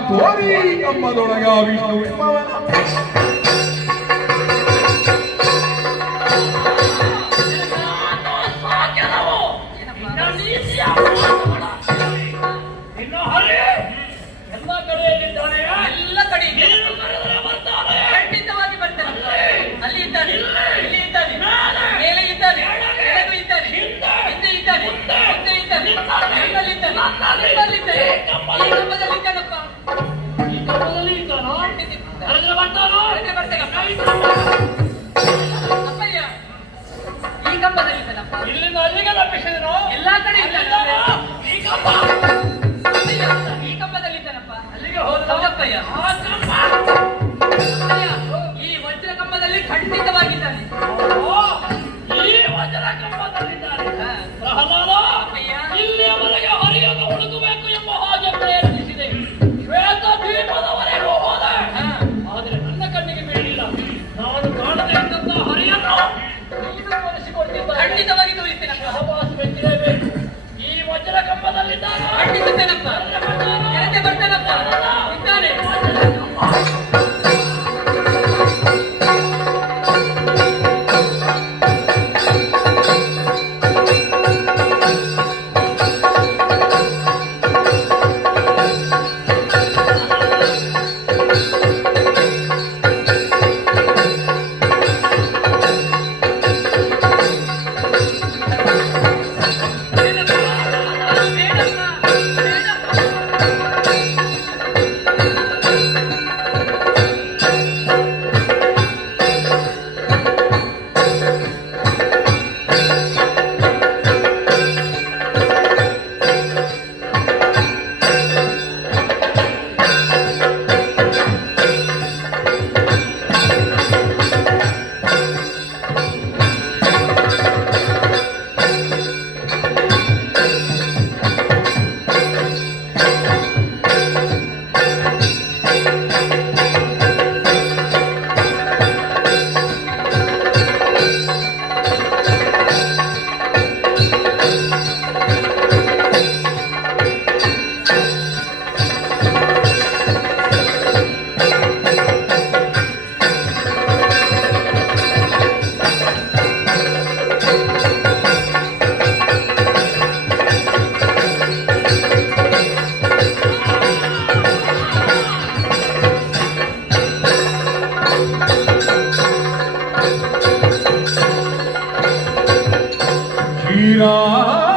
ತೋರಿ ಕಂಬದೊಳಗ ವಿಷ್ಣು ಎಂಬವನ ಎಲ್ಲ ಕಡೆ ಖಂಡಿತವಾಗಿ ಬರ್ತಾನೆ. ಅಲ್ಲಿ ಇದ್ದಾನೆ, ಇಲ್ಲಿ ಇದ್ದಾನೆ, ಮೇಲೆ ಇದ್ದಾನೆ, ಕೆಳಗೂ ಇದ್ದಾನೆ, ಹಿಂದೆ ಇದ್ದಾನೆ, ಮುಂದೆ ಇದ್ದಾನೆ, ನನ್ನಲ್ಲಿದ್ದಾನೆ, ನಿಮ್ಮಲ್ಲಿದ್ದಾನೆ. ಈ ಕಂಬದಲ್ಲಿ ಇದ್ದಾನಪ್ಪ. ಈ ಕಂಬದಲ್ಲಿ ಇದ್ದಾನೋ? ಹೊರಗೆ ಬರ್ತಾನೋ? ಹೊರಗೆ ಬರ್ತೇನಪ್ಪ. ಅಪ್ಪಯ್ಯ, ಈ ಕಂಬದಲ್ಲಿ ಇದ್ದಾನಪ್ಪ. ಇಲ್ಲಿಂದ ಅಲ್ಲಿಗೆ ತಪ್ಪಿಸಿದನು. ಎಲ್ಲಾ ಕಡೆ ಇದ್ದಾನೆ. ಈ ಕಂಬ ಅಪ್ಪಯ್ಯ, ಈ ಕಂಬದಲ್ಲಿ ಇದ್ದಾನಪ್ಪ. ಅಲ್ಲಿಗೆ ಹೋದ ಹೌದಪ್ಪಯ್ಯ. ಆ ಕಂಬ ಅಪ್ಪಯ್ಯ, ಈ ವಜ್ರ ಕಂಬದಲ್ಲಿ ಖಂಡಿತವಾಗಿದ್ದಾನೆ. ಈ ವಜ್ರ ಕಂಬದಲ್ಲಿದ್ದಾನೆ. ಹಾ. ಪ್ರಹ್ಲಾದ ಅಪ್ಪಯ್ಯ. ಇಲ್ಲಿಯವರೆಗೆ ಹರಿಯನ್ನು ಹುಡುಕಬೇಕು ಎಂಬ ಹಾಗೆ ಪ್ರಯತ್ನಿಸಿದೆ. ಶ್ವೇತ ದ್ವೀಪದವರೆಗೂ ಹೋದ. ಹಾ. ಆದರೆ ನನ್ನ ಕಣ್ಣಿಗೆ ಬೀಳಿಲ್ಲ. ನಾನು ಕಾಣದೇ ಇದ್ದಂತ ಹರಿಯನ್ನು ನೀನು ತೋರಿಸಿಕೊಡ್ತಿದ್ದ. ಖಂಡಿತವಾಗಿ ತೋರಿಸ್ತೇನಪ್ಪ. ಸಹವಾಸ ವ್ಯಕ್ತಿರಬೇಕು. ಈ ವಜ್ರ ಕಂಬದಲ್ಲಿದ್ದಾನೆ. ಖಂಡಿತೇನಪ್ಪ. ಹೊರಗೆ ಬರ್ತಾನೋ? ಕೆಳಗೆ ಬರ್ತಾನಪ್ಪ.